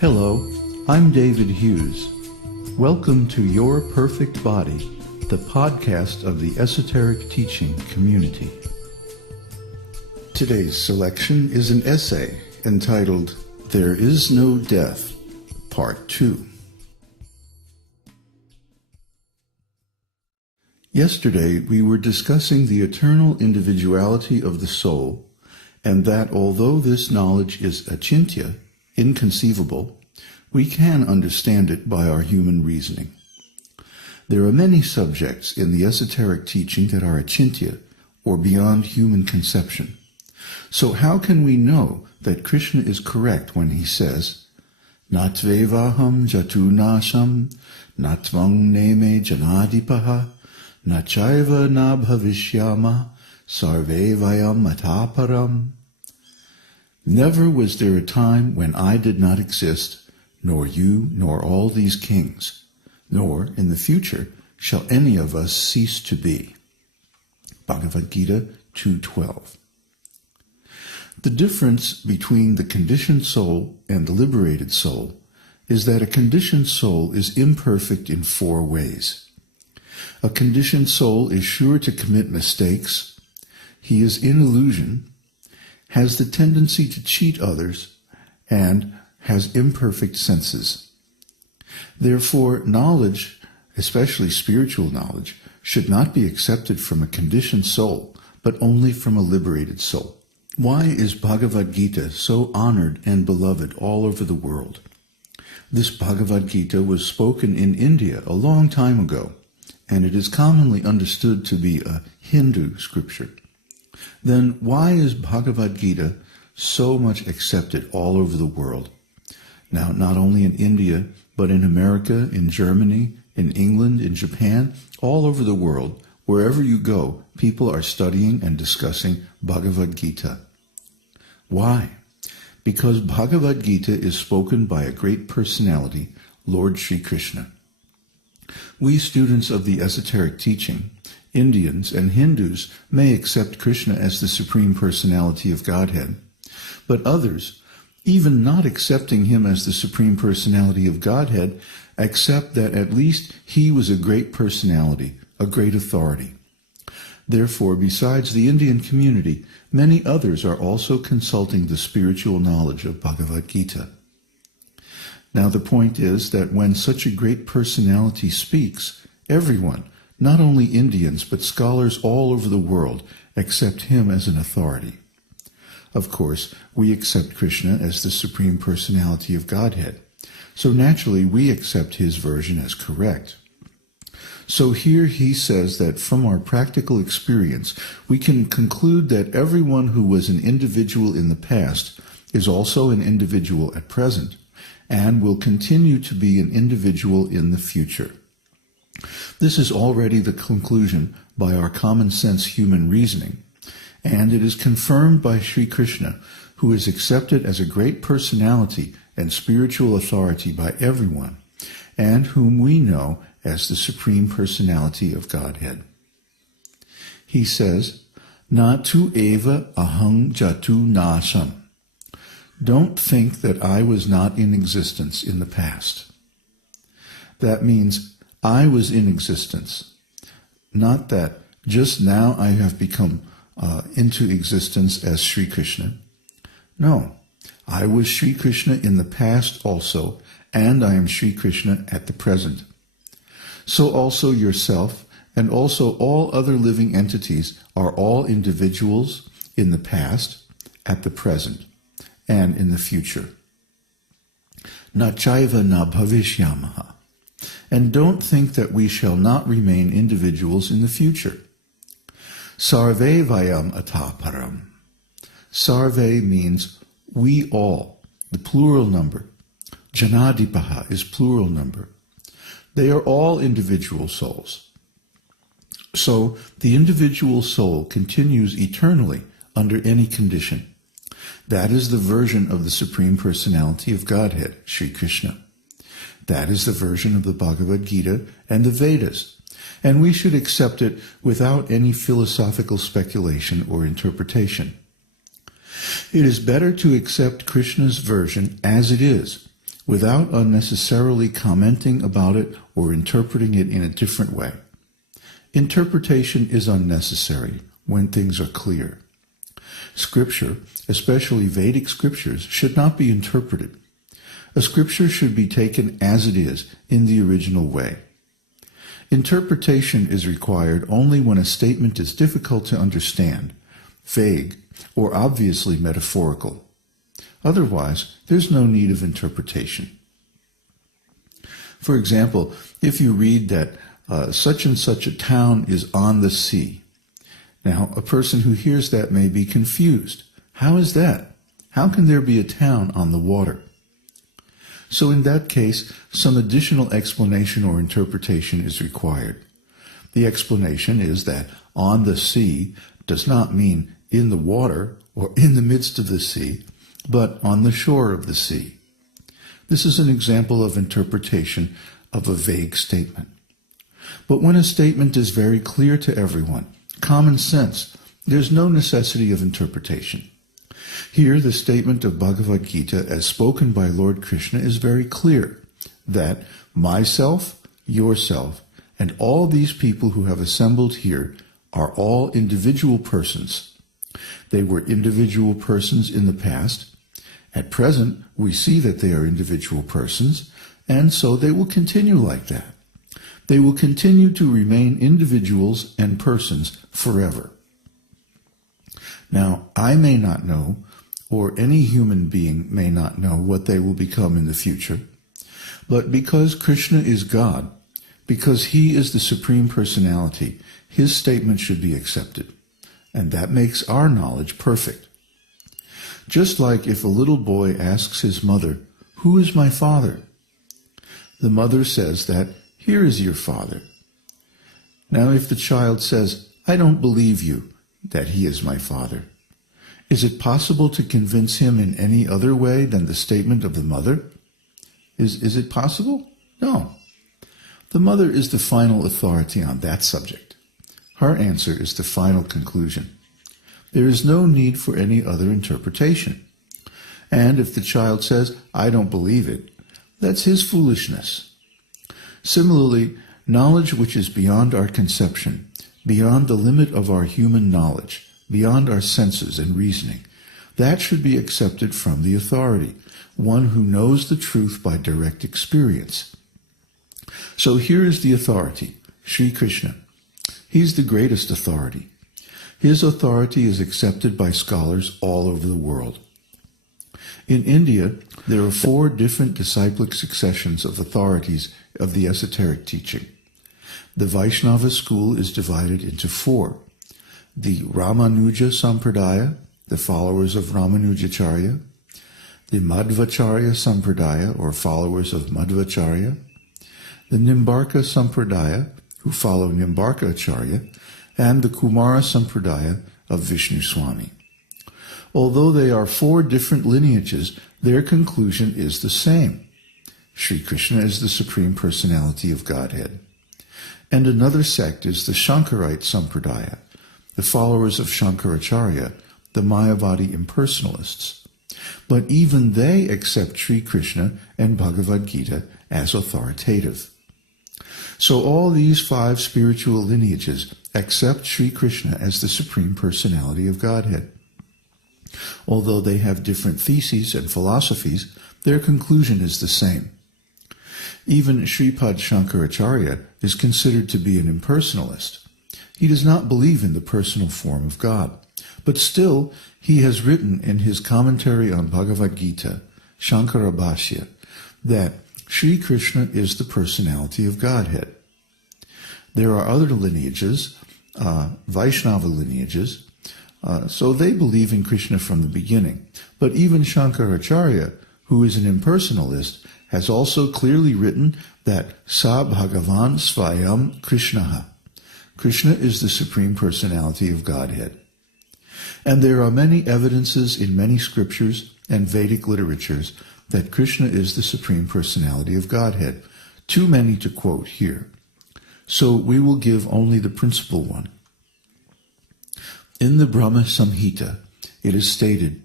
Hello, I'm David Hughes. Welcome to Your Perfect Body, the podcast of the Esoteric Teaching community. Today's selection is an essay entitled, There Is No Death, Part 2. Yesterday, we were discussing the eternal individuality of the soul, and that although this knowledge is acintya, inconceivable, we can understand it by our human reasoning. There are many subjects in the esoteric teaching that are acintya, or beyond human conception. So how can we know that Kṛṣṇa is correct when he says, "Na evaham jatu nasam, na tvam neme janadhipah, na caiva na bhavisyamah, sarve vayam atah param"? Never was there a time when I did not exist, nor you, nor all these kings, nor in the future shall any of us cease to be. Bhagavad-gītā 2:12. The difference between the conditioned soul and the liberated soul is that a conditioned soul is imperfect in 4 ways. A conditioned soul is sure to commit mistakes, he is in illusion, has the tendency to cheat others, and has imperfect senses. Therefore, knowledge, especially spiritual knowledge, should not be accepted from a conditioned soul, but only from a liberated soul. Why is Bhagavad-gītā so honored and beloved all over the world? This Bhagavad-gītā was spoken in India a long time ago, and it is commonly understood to be a Hindu scripture. Then why is Bhagavad-gītā so much accepted all over the world? Now, not only in India, but in America, in Germany, in England, in Japan, all over the world, wherever you go, people are studying and discussing Bhagavad-gītā. Why? Because Bhagavad-gītā is spoken by a great personality, Lord Sri Kṛṣṇa. We students of the esoteric teaching, Indians and Hindus, may accept Kṛṣṇa as the Supreme Personality of Godhead, but others, even not accepting him as the Supreme Personality of Godhead, accept that at least he was a great personality, a great authority. Therefore, besides the Indian community, many others are also consulting the spiritual knowledge of Bhagavad-gītā. Now the point is that when such a great personality speaks, everyone, not only Indians, but scholars all over the world, accept him as an authority. Of course, we accept Kṛṣṇa as the Supreme Personality of Godhead, so naturally we accept his version as correct. So here he says that from our practical experience, we can conclude that everyone who was an individual in the past is also an individual at present, and will continue to be an individual in the future. This is already the conclusion by our common sense human reasoning, and it is confirmed by Sri Kṛṣṇa, who is accepted as a great personality and spiritual authority by everyone, and whom we know as the Supreme Personality of Godhead. He says, "Na tu evaham jatu nasam." Don't think that I was not in existence in the past. That means I was in existence, not that just now I have become into existence as Sri Kṛṣṇa. No, I was Sri Kṛṣṇa in the past also, and I am Sri Kṛṣṇa at the present. So also yourself and also all other living entities are all individuals in the past, at the present, and in the future. Na caiva na bhavisyamah. And don't think that we shall not remain individuals in the future. Sarve vayam atah param. Sarve means we all, the plural number. Janadhipah is plural number. They are all individual souls. So the individual soul continues eternally under any condition. That is the version of the Supreme Personality of Godhead, Sri Kṛṣṇa. That is the version of the Bhagavad-gītā and the Vedas, and we should accept it without any philosophical speculation or interpretation. It is better to accept Krishna's version as it is, without unnecessarily commenting about it or interpreting it in a different way. Interpretation is unnecessary when things are clear. Scripture, especially Vedic scriptures, should not be interpreted. A scripture should be taken as it is, in the original way. Interpretation is required only when a statement is difficult to understand, vague, or obviously metaphorical. Otherwise, there's no need of interpretation. For example, if you read that such and such a town is on the sea. Now, a person who hears that may be confused. How is that? How can there be a town on the water? So in that case, some additional explanation or interpretation is required. The explanation is that on the sea does not mean in the water or in the midst of the sea, but on the shore of the sea. This is an example of interpretation of a vague statement. But when a statement is very clear to everyone, common sense, there's no necessity of interpretation. Here, the statement of Bhagavad-gītā as spoken by Lord Kṛṣṇa is very clear, that myself, yourself, and all these people who have assembled here are all individual persons. They were individual persons in the past. At present, we see that they are individual persons, and so they will continue like that. They will continue to remain individuals and persons forever. Now, I may not know, or any human being may not know what they will become in the future, but because Kṛṣṇa is God, because he is the Supreme Personality, his statement should be accepted, and that makes our knowledge perfect. Just like if a little boy asks his mother, "Who is my father?" The mother says that, "Here is your father." Now if the child says, "I don't believe you that he is my father," is it possible to convince him in any other way than the statement of the mother? Is it possible? No. The mother is the final authority on that subject. Her answer is the final conclusion. There is no need for any other interpretation. And if the child says, "I don't believe it," that's his foolishness. Similarly, knowledge which is beyond our conception, beyond the limit of our human knowledge, beyond our senses and reasoning, that should be accepted from the authority, one who knows the truth by direct experience. So here is the authority, Sri Kṛṣṇa. He's the greatest authority. His authority is accepted by scholars all over the world. In India, there are 4 different disciplic successions of authorities of the esoteric teaching. The Vaishnava school is divided into 4. The Ramanuja Sampradaya, the followers of Ramanujacharya, the Madhvacharya Sampradaya, or followers of Madhvacharya, the Nimbarka Sampradaya, who follow Nimbarka Acharya, and the Kumara Sampradaya of Vishnu Swami. Although they are 4 different lineages, their conclusion is the same. Sri Kṛṣṇa is the Supreme Personality of Godhead. And another sect is the Shankarite Sampradaya, the followers of Shankaracharya, the Mayavadi impersonalists. But even they accept Sri Kṛṣṇa and Bhagavad-gītā as authoritative. So all these 5 spiritual lineages accept Sri Kṛṣṇa as the Supreme Personality of Godhead. Although they have different theses and philosophies, their conclusion is the same. Even Sripad Shankaracharya is considered to be an impersonalist. He does not believe in the personal form of God, but still he has written in his commentary on Bhagavad-gītā, Shankara Bhashya, that Sri Kṛṣṇa is the personality of Godhead. There are other lineages, Vaishnava lineages, so they believe in Krishna from the beginning. But even Shankaracharya, who is an impersonalist, has also clearly written that Sa Bhagavan Svayam Kṛṣṇah. Krishna is the Supreme Personality of Godhead. And there are many evidences in many scriptures and Vedic literatures that Krishna is the Supreme Personality of Godhead. Too many to quote here. So we will give only the principal one. In the Brahma Samhita, it is stated,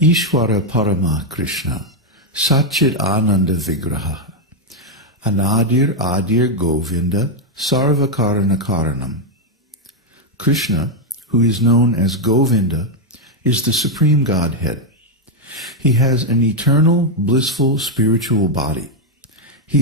Ishvara Parama Kṛṣṇa, Satchit Ananda Vigraha, Adir Govinda, Sarva Karana Karanam. Krishna, who is known as Govinda, is the Supreme Godhead. He has an eternal, blissful, spiritual body.